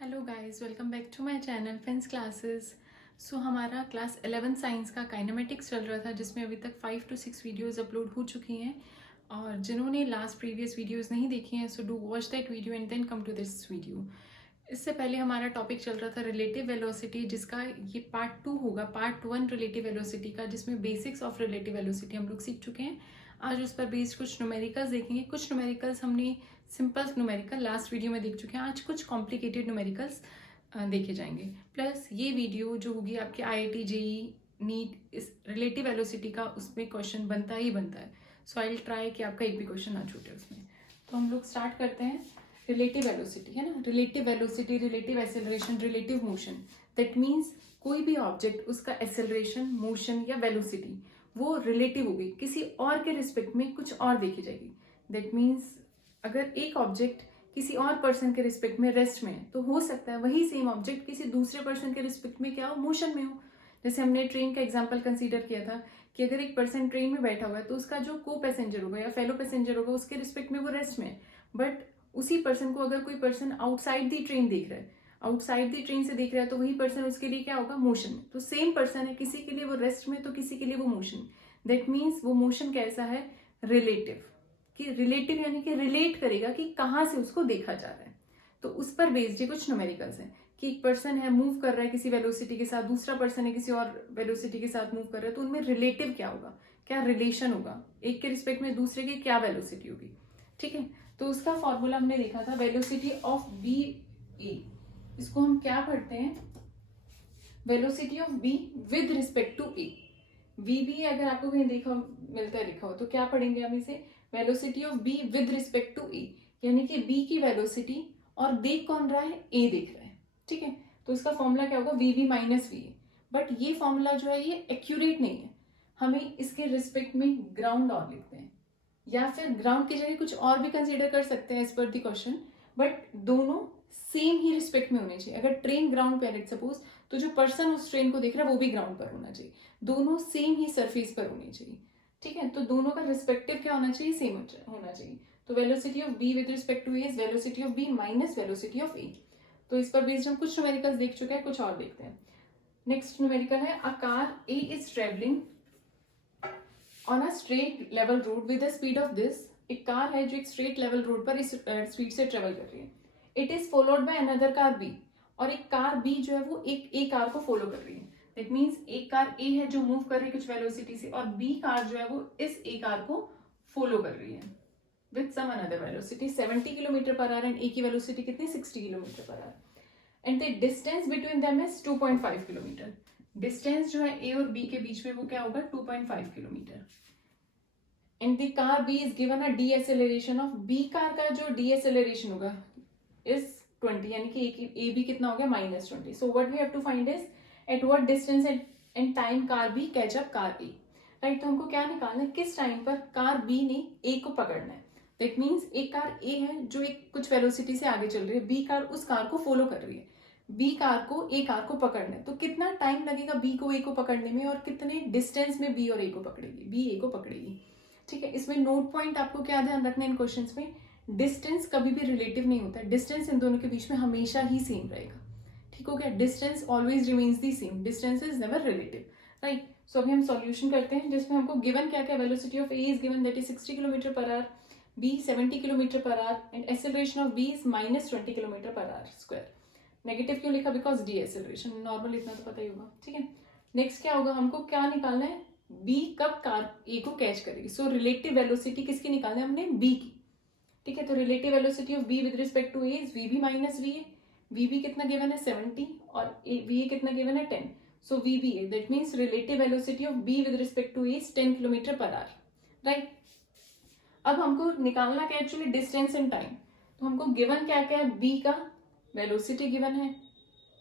Hello guys, welcome back to my channel fence classes. So हमारा class 11 science का kinematics चल रहा था, जिसमें अभी तक 5 to 6 वीडियोस अपलोड हो चुकी हैं। और जिन्होंने लास्ट प्रीवियस वीडियोस नहीं देखी हैं, so do watch that video and then come to this video. इससे पहले हमारा टॉपिक चल रहा था रिलेटिव वेलोसिटी, जिसका ये पार्ट 2 होगा। पार्ट 1 रिलेटिव वेलोसिटी का, जिसमें बेसिक्स ऑफ रिलेटिव वेलोसिटी हम लोग सीख चुके हैं। आज उस पर बेस्ड कुछ न्यूमेरिकल्स देखेंगे। कुछ न्यूमेरिकल्स हमने सिंपल न्यूमेरिकल लास्ट वीडियो में देख चुके हैं। आज कुछ कॉम्प्लिकेटेड न्यूमेरिकल्स देखे जाएंगे। प्लस ये वीडियो जो होगी आपके IIT JEE नीट इस रिलेटिव वेलोसिटी का, उसमें क्वेश्चन बनता ही बनता है। सो आई विल ट्राई कि आपका एक भी क्वेश्चन ना छूटे उसमें। तो हम लोग स्टार्ट करते हैं। रिलेटिव वेलोसिटी है ना, relative velocity, relative acceleration, relative motion. That means कोई भी ऑब्जेक्ट, उसका एक्सेलरेशन, मोशन या वेलोसिटी वो रिलेटिव होगी, किसी और के रिस्पेक्ट में कुछ और देखी जाएगी। दैट मीन्स अगर एक ऑब्जेक्ट किसी और पर्सन के रिस्पेक्ट में रेस्ट में है, तो हो सकता है वही सेम ऑब्जेक्ट किसी दूसरे पर्सन के रिस्पेक्ट में क्या हो, मोशन में हो। जैसे हमने ट्रेन का एग्जांपल कंसीडर किया था कि अगर एक पर्सन ट्रेन में बैठा हुआ है, तो उसका जो को पैसेंजर होगा या फेलो पैसेंजर होगा, उसके रिस्पेक्ट में वो रेस्ट में है। बट उसी पर्सन को अगर कोई पर्सन आउटसाइड दी ट्रेन देख रहा है, आउटसाइड दी ट्रेन से देख रहा है, तो वही पर्सन उसके लिए क्या होगा, मोशन में। तो सेम पर्सन है, किसी के लिए वो रेस्ट में तो किसी के लिए वो मोशन। दैट मीन्स वो मोशन कैसा है, रिलेटिव। कि रिलेटिव यानी कि रिलेट करेगा कि कहाँ से उसको देखा जा रहा है। तो उस पर बेस्ड ये कुछ न्यूमेरिकल्स हैं कि एक पर्सन है, मूव कर रहा है किसी वेलोसिटी के साथ, दूसरा पर्सन है किसी और वेलोसिटी के साथ मूव कर रहा है, तो उनमें रिलेटिव क्या होगा, क्या रिलेशन होगा, एक के रिस्पेक्ट में दूसरे की क्या वेलोसिटी होगी। ठीक है, तो उसका फॉर्मूला हमने देखा था, वेलोसिटी ऑफ बी ए। इसको हम क्या पढ़ते हैं, velocity of B with respect to A. V B अगर आपको कहीं देखा मिलता है लिखा हो, तो क्या पढ़ेंगे हम इसे, velocity of B with respect to A, यानी कि बी की वेलोसिटी, और देख कौन रहा है, ए देख रहा है। ठीक है, तो इसका फॉर्मूला क्या होगा, V B minus V A. But ये फॉर्मूला जो है ये एक्यूरेट नहीं है, हमें इसके रिस्पेक्ट में ग्राउंड और लिखते हैं, या फिर ग्राउंड की जगह कुछ और भी कंसीडर कर सकते हैं as per the question. But दोनों सेम ही रिस्पेक्ट में होने चाहिए। अगर ट्रेन ग्राउंड पे है सपोज, तो जो पर्सन उस ट्रेन को देख रहा है वो भी ग्राउंड पर होना चाहिए, दोनों सेम ही सरफेस पर होनी चाहिए। ठीक है, तो दोनों का रिस्पेक्टिव क्या होना चाहिए, सेम होना चाहिए। तो velocity of B with respect to A is velocity of B minus velocity of A. तो इस पर बेस्ड हम कुछ न्यूमेरिकल्स देख चुके हैं, कुछ और देखते हैं। नेक्स्ट न्यूमेरिकल है, a car A is travelling on a straight level road with the speed of this. एक कार है जो एक स्ट्रेट लेवल रोड पर इस स्पीड से ट्रेवल कर रही है। It is followed by another car B, और एक कार बी जो है वो एक ए कार को फॉलो कर रही है। दैट मीन्स एक कार ए है जो मूव कर रही है कुछ वेलोसिटी से, और बी कार जो है वो इस ए कार को फॉलो कर रही है with some another velocity 70 kilometre per hour, and A की वेलोसिटी कितनी, 60 kilometre per hour. And the distance between them is 2.5 kilometre. Distance जो है ए और बी के बीच में वो क्या होगा, 2.5 kilometre. And the car B is given a deceleration of, B car का जो डीएसेलरेशन होगा इज 20, यानी कि ए बी कितना हो गया, -20। So what we have to find is at what distance and time car B catch up car A. Right, तो हमको क्या निकालना है, किस टाइम पर कार बी ने ए को पकड़ना है। दैट मीन्स एक कार ए है जो एक कुछ वेलोसिटी से आगे चल रही है, बी कार उस कार को फॉलो कर रही है, बी कार को ए कार को पकड़ना है। तो कितना टाइम लगेगा बी को ए को पकड़ने में, और कितने डिस्टेंस में बी और ए को पकड़ेगी, बी ए को पकड़ेगी। ठीक है, इसमें नोट पॉइंट आपको क्या ध्यान रखना है इन क्वेश्चंस में, डिस्टेंस कभी भी रिलेटिव नहीं होता है, डिस्टेंस इन दोनों के बीच में हमेशा ही सेम रहेगा। ठीक हो गया, distance always remains the same, distance is never relative. Right, so अभी हम सॉल्यूशन करते हैं, जिसमें हमको गिवन क्या क्या, velocity of A is given that is 60 kilometre per hour, B 70 kilometre per hour, and acceleration of B is -20 kilometre per hour square. Negative क्यों लिखा, बिकॉज डी एक्सेलरेशन, नॉर्मल इतना तो पता ही होगा। ठीक है, नेक्स्ट क्या होगा, हमको क्या निकालना है, बी कब कार ए को कैच करेगी। सो रिलेटिव वेलोसिटी किसकी निकालना है हमने, बी की। ठीक है, तो relative velocity of B with respect to A is V B minus V A. V B कितना गिवन है, 70, और वी ए कितना गिवन है, 10। So V B A, that means relative velocity of B with respect to A is 10 kilometre per hour. Right, अब हमको निकालना क्या, actually distance and time. तो हमको गिवन क्या क्या है, बी का वेलोसिटी गिवन है,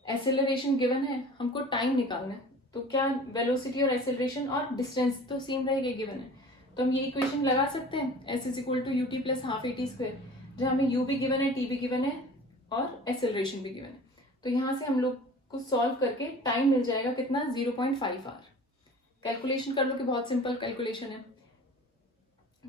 एक्सेलरेशन गिवन है, हमको टाइम निकालना है। तो क्या, वेलोसिटी और एक्सेलरेशन और डिस्टेंस तो सेम रहेगा, गिवन है। तो हम ये इक्वेशन लगा सकते हैं, S is equal to U T plus half A T square, जहाँ हमें यू भी गिवन है, टी भी गिवन है, और एक्सेलरेशन भी गिवन है। तो यहाँ से हम लोग को सॉल्व करके टाइम मिल जाएगा कितना, 0.5 आवर। कैलकुलेशन कर लो कि बहुत सिंपल कैलकुलेशन है,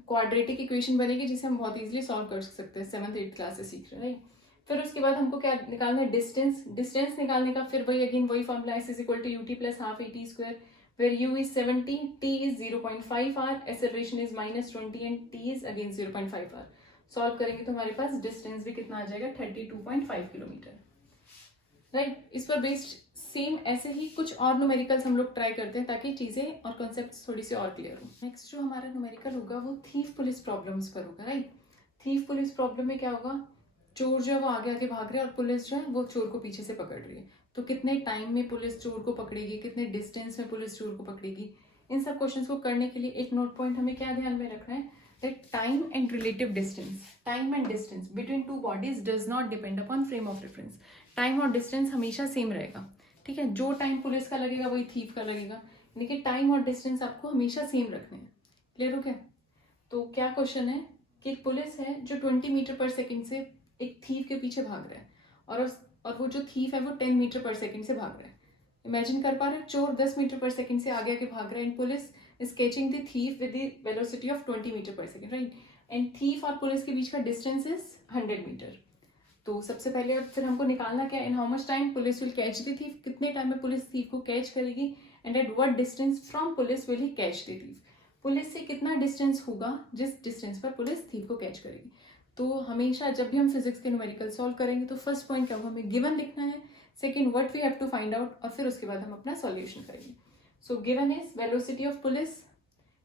क्वाड्रेटिक इक्वेशन बनेगी जिसे हम बहुत इजीली सॉल्व कर सकते हैं, 7th 8th क्लास से सीख रहे हैं। फिर उसके बाद हमको क्या निकालना है, डिस्टेंस। डिस्टेंस निकालने का फिर वही अगेन वही formula, s is equal to ut plus half at square, where u is 70, t is 0.5 r, acceleration is -20 and t is again 0.5 r. Solve करेंगे तो हमारे पास डिस्टेंस भी कितना आ जाएगा, 32.5 किलोमीटर, राइट। इस पर बेस्ड सेम ऐसे ही कुछ और न्यूमेरिकल्स हम लोग ट्राई करते हैं ताकि चीजें और कॉन्सेप्ट्स थोड़ी सी और क्लियर हो। नेक्स्ट जो हमारा न्यूमेरिकल होगा वो थीफ पुलिस प्रॉब्लम्स पर होगा, राइट। थीफ पुलिस प्रॉब्लम में क्या होगा, चोर जो है वो आगे आगे भाग रहा है और पुलिस जो है वो चोर को पीछे से पकड़ रही है। तो कितने टाइम में पुलिस चोर को पकड़ेगी, कितने डिस्टेंस में पुलिस चोर को पकड़ेगी, इन सब क्वेश्चंस को करने के लिए एक नोट पॉइंट हमें क्या ध्यान में रखना है, that time and relative distance, time and distance between two bodies does not depend upon frame of reference. Time और डिस्टेंस हमेशा सेम रहेगा, ठीक है। जो टाइम पुलिस का लगेगा वही थीफ का लगेगा, लेकिन टाइम और डिस्टेंस आपको हमेशा सेम रखने हैं। क्लियर हो क्या? तो क्या क्वेश्चन है कि एक पुलिस है जो 20 मीटर पर सेकेंड से एक थीफ के पीछे भाग रहा है और वो जो थीफ है वो 10 मीटर पर सेकेंड से भाग रहा है। इमेजिन कर पा रहे, चोर 10 मीटर पर सेकेंड से आगे आगे भाग रहा है and police is catching the thief with the velocity of 20 metre per second, right. And thief और पुलिस के बीच का डिस्टेंस इज 100 मीटर। तो सबसे पहले अब फिर हमको निकालना क्या, in how much time police will catch the thief, कितने टाइम में पुलिस थीफ को कैच करेगी, and at what distance from police will he catch the thief, police से कितना डिस्टेंस होगा जिस डिस्टेंस पर पुलिस थीफ को कैच करेगी। तो हमेशा जब भी हम फिजिक्स के न्यूमेरिकल सॉल्व करेंगे तो फर्स्ट पॉइंट क्या होगा, हमें गिवन लिखना है, second what we have to find out, और फिर उसके बाद हम अपना सॉल्यूशन करेंगे। So given is velocity of police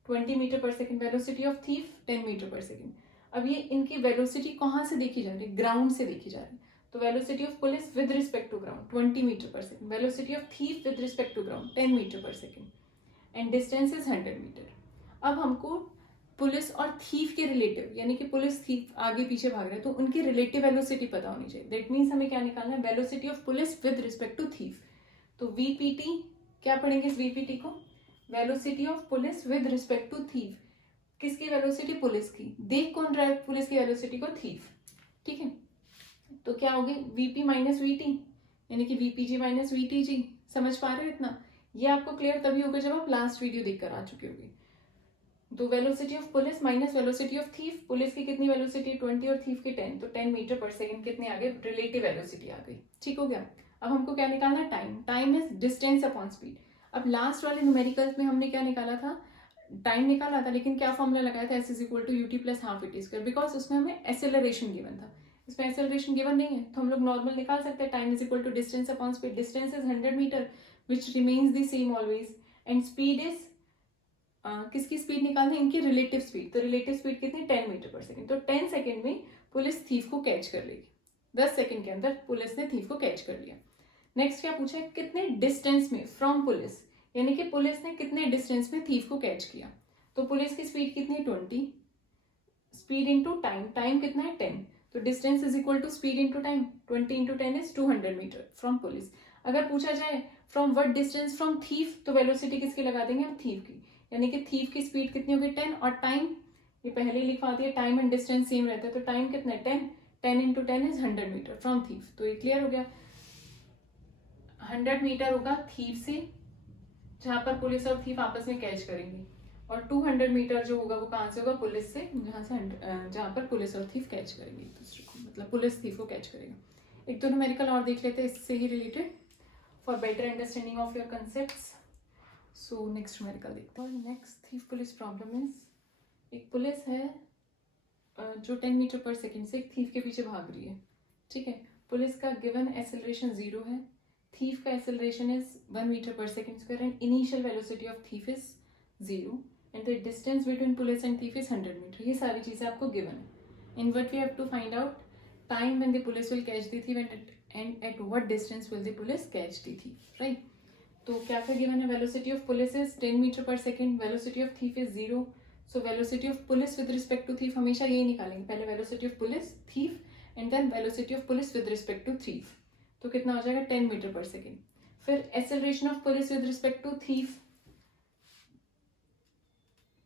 20 metre per second, velocity of thief 10 metre per second. अब ये इनकी वेलोसिटी कहाँ से देखी जा रही है, ग्राउंड से देखी जा रही है। तो velocity of police with respect to ground 20 metre per second, velocity of thief with respect to ground 10 metre per second, and distance is 100 metre. अब हमको पुलिस और थीफ के रिलेटिव, यानी कि पुलिस थीफ आगे पीछे भाग रहे हैं तो उनकी रिलेटिव वेलोसिटी पता होनी चाहिए। दैट मीन्स हमें क्या निकालना है, velocity of police with respect to thief. तो वीपीटी क्या पढ़ेंगे इस वीपीटी को, velocity of police with respect to thief. किसकी वेलोसिटी, पुलिस की। देख कौन रहा है पुलिस की वेलोसिटी को, थीफ, ठीक है। तो क्या होगी, वीपी माइनस वीटी, यानी कि वीपीजी माइनस वीटीजी। समझ पा रहे हो इतना? ये आपको क्लियर तभी होगा जब आप लास्ट वीडियो देखकर आ चुके होंगे। तो velocity of police minus velocity of thief, police की कितनी वेलोसिटी 20 और थीफ की 10, तो 10 मीटर पर सेकेंड कितने आ गए, रिलेटिव वेलोसिटी आ गई, ठीक हो गया। अब हमको क्या निकालना है, time. Time is distance upon speed. अब लास्ट वाले न्यूमेरिकल्स में हमने क्या निकाला था, टाइम निकाला था, लेकिन क्या फॉर्मूला लगाया था, s is equal to ut plus half at square, because उसमें हमें एक्सेलरेशन गिवन था। इसमें एक्सेलरेशन गिवन नहीं है तो हम लोग नॉर्मल निकाल सकते हैं, time is equal to distance upon speed. Distance is 100 metre which remains the same always, and speed is किसकी स्पीड निकालना है, इनकी रिलेटिव स्पीड। तो रिलेटिव स्पीड कितनी, 10 मीटर पर सेकेंड। तो 10 सेकेंड में पुलिस थीफ को कैच कर लेगी, 10 सेकेंड के अंदर पुलिस ने थीफ को कैच कर लिया। नेक्स्ट क्या पूछा है, कितने डिस्टेंस में फ्रॉम पुलिस, यानी कि पुलिस ने कितने डिस्टेंस में थीफ को कैच किया। तो पुलिस की स्पीड कितनी है 20, स्पीड इंटू टाइम, टाइम कितना है 10, तो distance is equal to speed into time, 20 into 10 is 200 metre from police. अगर पूछा जाए from what distance from thief, तो वेलोसिटी किसकी लगा देंगे हम, थीफ की, यानी कि थीफ की स्पीड कितनी होगी 10, और टाइम ये पहले ही लिखवा दिया, टाइम एंड डिस्टेंस सेम रहता है, तो टाइम कितना है 10, 10 into 10 is 100 metre from thief. तो ये क्लियर हो गया, 100 मीटर होगा थीफ से जहां पर पुलिस और थीफ आपस में कैच करेंगे, और 200 मीटर जो होगा वो कहाँ से होगा, पुलिस से, जहां पर पुलिस और थीफ कैच करेंगे एक दूसरे को, मतलब पुलिस थीफ को कैच करेगा। एक दो न्यूमेरिकल और देख लेते हैं इससे ही related for better understanding of your concepts. So next numerical देखते हैं। Next thief police problem is, एक पुलिस है जो 10 मीटर पर सेकेंड से एक थीफ के पीछे भाग रही है, ठीक है। पुलिस का गिवन एक्सेलरेशन 0 है, थीफ का acceleration is 1 metre per second square, and initial velocity of thief is 0, and the distance between police and thief is 100 metre. ये सारी चीजें आपको गिवन है। In what we have to find out, time when the police will catch the thief and at what distance will the police catch the thief, right. तो क्या क्या given है, velocity of police is 10 metre per second, velocity of thief is 0। So velocity of police with respect to thief हमेशा यही निकालेंगे, पहले velocity of police thief and then velocity of police with respect to thief, तो कितना हो जाएगा 10 metre per second. फिर acceleration of police with respect to thief,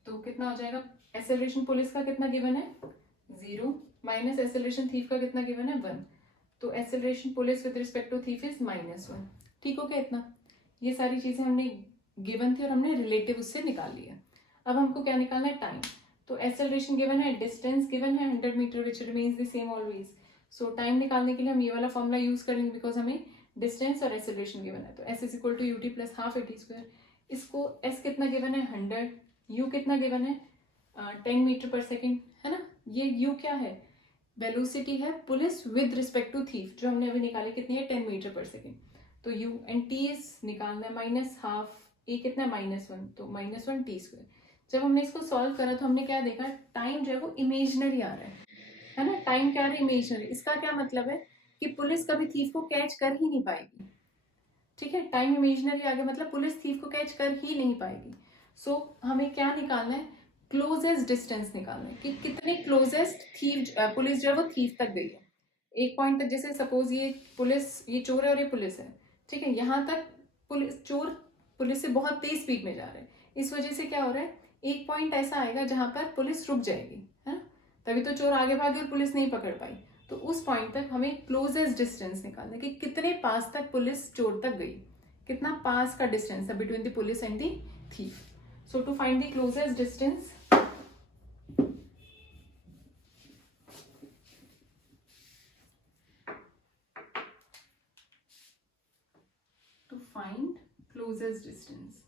तो कितना हो जाएगा, एक्सेलरेशन पुलिस का कितना गिवन है 0, माइनस एक्सेलरेशन थीफ का कितना गिवन है 1, तो acceleration police with respect to thief is -1। ठीक हो गया इतना, ये सारी चीजें हमने गिवन थी और हमने रिलेटिव उससे निकाल लिया। अब हमको क्या निकालना है, टाइम। तो एक्सेलरेशन गिवन है, डिस्टेंस गिवन है 100 metre which remains the same always, so time निकालने के लिए हम ये वाला फॉर्मूला यूज करेंगे बिकॉज हमें डिस्टेंस और एक्सेलरेशन गिवन है। तो S is equal to U T plus half A T square. इसको एस कितना गिवन है 100, यू कितना गिवन है 10 मीटर पर सेकेंड, है ना। ये यू क्या है, वेलोसिटी है police with respect to thief, जो हमने अभी निकाली कितनी है 10 मीटर पर सेकेंड। तो यू एंड टी इज निकालना है माइनस हाफ, ए कितना है -1, तो -1 टी स्क्वायर। जब हमने इसको सॉल्व करा तो हमने क्या देखा, टाइम जो है वो इमेजिनरी आ रहा है ना। टाइम क्या आ रहा है, इमेजिनरी। इसका क्या मतलब है कि पुलिस कभी थीफ को कैच कर ही नहीं पाएगी, ठीक है। टाइम इमेजिनरी आ गया मतलब पुलिस थीफ को कैच कर ही नहीं पाएगी। सो हमें क्या निकालना है, क्लोजेस्ट डिस्टेंस निकालना है कि कितने क्लोजेस्ट थीफ पुलिस जो है वो थीफ तक गई है। एक पॉइंट तक, जैसे सपोज ये पुलिस, ये चोर है और ये पुलिस है, ठीक है। यहाँ तक पुलिस, चोर पुलिस से बहुत तेज स्पीड में जा रहा है, इस वजह से क्या हो रहा है, एक पॉइंट ऐसा आएगा जहां पर पुलिस रुक जाएगी, है ना। तभी तो चोर आगे भागे और पुलिस नहीं पकड़ पाई। तो उस पॉइंट तक हमें क्लोजेस्ट डिस्टेंस निकालना है कि कितने पास तक पुलिस चोर तक गई, कितना पास का डिस्टेंस है between the police and the thief. So to find the closest distance, to find closest distance,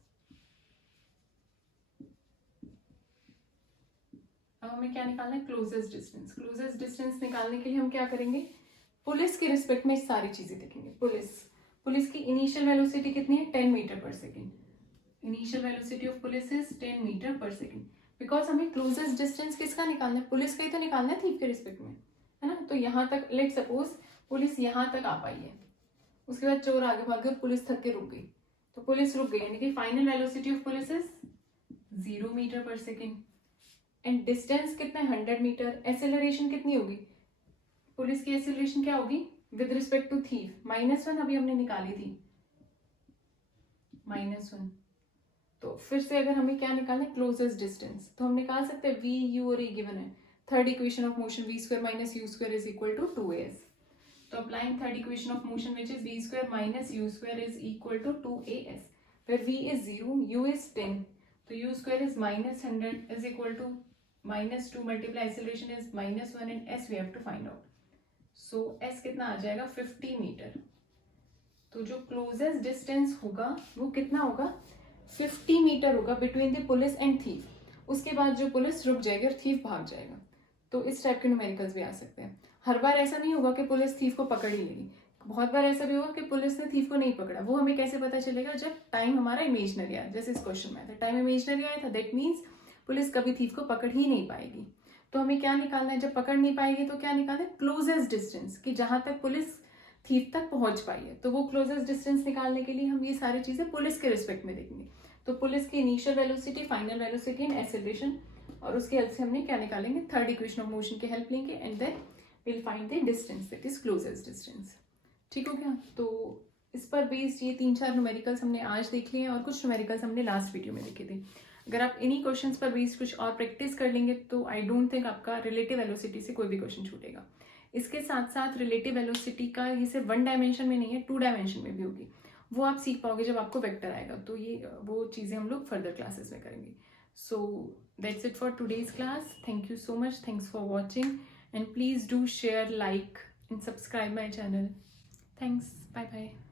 अब हमें क्या निकालना है, क्लोजेस्ट डिस्टेंस। क्लोजेस्ट डिस्टेंस निकालने के लिए हम क्या करेंगे, पुलिस के रिस्पेक्ट में सारी चीजें देखेंगे। पुलिस की इनिशियल वेलोसिटी कितनी है 10 metre per second. Initial velocity of police is 10 metre per second. Because हमें क्लोजेस्ट डिस्टेंस किसका निकालना है, पुलिस का ही तो निकालना है थीफ के रिस्पेक्ट में, है ना। तो यहाँ तक, लेट सपोज पुलिस यहाँ तक आ पाई है, उसके बाद चोर आगे भाग गया, पुलिस थक के रुक गई, तो पुलिस रुक गई, यानी कि final velocity of police is 0 metre per second. And distance कितना है 100 मीटर। एक्सेलरेशन कितनी होगी, पुलिस की एक्सेलरेशन क्या होगी विद रिस्पेक्ट टू थीफ, -1 अभी हमने निकाली थी, -1। तो फिर से अगर हमें क्या निकालना है, क्लोजेस्ट डिस्टेंस, तो हम निकाल सकते हैं v, u और e गिवन है। Third equation of motion v square minus u square is equal to 2as। तो applying third equation of motion which is v square minus u square is equal to 2as, where v is 0, u is 10, तो u square is -100 is equal to -2 multiply acceleration is -1 and s we have to find out. So s कितना आ जाएगा 50 metre. तो जो closest distance होगा वो कितना होगा 50 metre होगा between the police and thief. उसके बाद जो पुलिस रुक जाएगी और थीफ भाग जाएगा। तो इस टाइप के न्यूमेरिकल्स भी आ सकते हैं। हर बार ऐसा नहीं होगा कि पुलिस थीफ को पकड़ ही लेगी, बहुत बार ऐसा भी होगा कि पुलिस ने थीफ को नहीं पकड़ा। वो हमें कैसे पता चलेगा, जब टाइम हमारा इमेजिनरी आया, जैसे इस क्वेश्चन में था टाइम इमेजिनरी आया था, दैट मीन्स पुलिस कभी थीफ को पकड़ ही नहीं पाएगी। तो हमें क्या निकालना है, जब पकड़ नहीं पाएगी तो क्या निकालना है, क्लोजेस्ट डिस्टेंस, कि जहां तक पुलिस थीफ तक पहुंच पाई है। तो वो क्लोजेस्ट डिस्टेंस निकालने के लिए हम ये सारी चीजें पुलिस के रिस्पेक्ट में देखेंगे। तो पुलिस की initial velocity, final velocity and acceleration, और उसके हेल्प से हमने क्या निकालेंगे, थर्ड इक्वेशन ऑफ मोशन की हेल्प लेंगे and then will find the distance, that is closest distance. ठीक हो गया। तो इस पर बेस्ड ये 3-4 न्यूमेरिकल्स हमने आज देख लिए हैं और कुछ न्यूमेरिकल्स हमने लास्ट वीडियो में देखे थे। अगर आप इन्हीं क्वेश्चंस पर बेस्ड कुछ और प्रैक्टिस कर लेंगे तो आई डोंट थिंक आपका रिलेटिव वेलोसिटी से कोई भी क्वेश्चन छूटेगा। इसके साथ साथ रिलेटिव वेलोसिटी का ये सिर्फ 1 डायमेंशन में नहीं है, 2 डायमेंशन में भी होगी। वो आप सीख पाओगे जब आपको वेक्टर आएगा। तो ये वो चीज़ें हम लोग फर्दर क्लासेस में करेंगे। So that's it for today's class. Thank you so much, thanks for watching and please do share, like and subscribe my channel. Thanks. Bye bye.